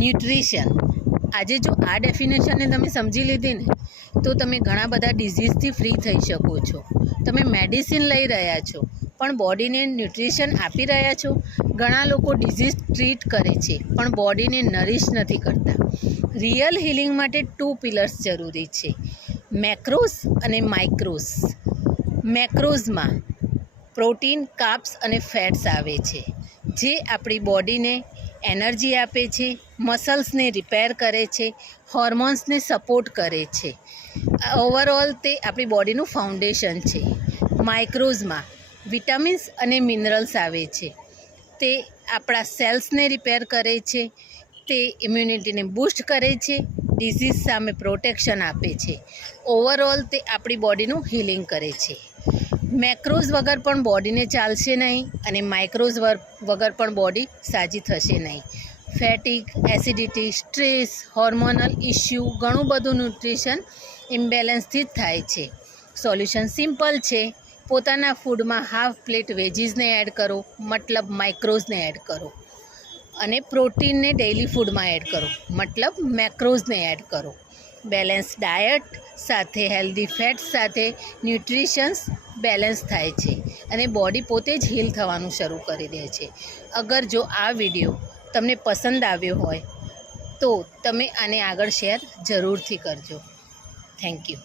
Nutrition. આજે જો આ ડેફિનેશનને તમે સમજી લીધી ને તો તમે ઘણા બધા ડિઝીઝથી ફ્રી થઈ શકો છો. તમે મેડિસિન લઈ રહ્યા છો પણ બોડીને ન્યુટ્રિશન આપી રહ્યા છો. ઘણા લોકો ડિઝીઝ ટ્રીટ કરે છે પણ બોડીને નરિશ નથી કરતા. રિયલ હિલિંગ માટે 2 પિલર્સ જરૂરી છે, મેક્રોઝ અને માઇક્રોઝ. મેક્રોઝમાં પ્રોટીન, કાર્બ્સ અને ફેટ્સ આવે છે જે આપણી બોડીને એનર્જી આપે છે, મસલ્સને રિપેર કરે છે, હોર્મોન્સને સપોર્ટ કરે છે. ઓવરઓલ તે આપણી બોડીનું ફાઉન્ડેશન છે. માઇક્રોઝમાં વિટામિન્સ અને મિનરલ્સ આવે છે. તે આપણા સેલ્સને રિપેર કરે છે, તે ઇમ્યુનિટીને બૂસ્ટ કરે છે, ડિઝીઝ સામે પ્રોટેક્શન આપે છે. ઓવરઓલ તે આપણી બોડીનું હિલિંગ કરે છે. મેક્રોઝ વગર પણ બોડીને ચાલશે નહીં અને માઇક્રોઝ વગર પણ બોડી સાજી થશે નહીં. ફેટિક, એસિડિટી, સ્ટ્રેસ, હોર્મોનલ ઇસ્યુ, ઘણું બધું ન્યુટ્રિશન ઇમ્બેલેન્સથી જ થાય છે. સોલ્યુશન સિમ્પલ છે. પોતાના ફૂડમાં હાફ પ્લેટ વેજીસને એડ કરો, મતલબ માઇક્રોઝને એડ કરો, અને પ્રોટીનને ડેઇલી ફૂડમાં એડ કરો, મતલબ મેક્રોઝને એડ કરો. બેલેન્સ ડાયટ સાથે હેલ્ધી ફેટ્સ સાથે ન્યુટ્રિશન્સ બેલેન્સ થાય છે અને બોડી પોતે જ હીલ થવાનું શરૂ કરી દે છે. અગર જો આ વિડીયો તમને પસંદ આવ્યો હોય તો તમે આને આગળ શેર જરૂરથી કરજો. Thank you.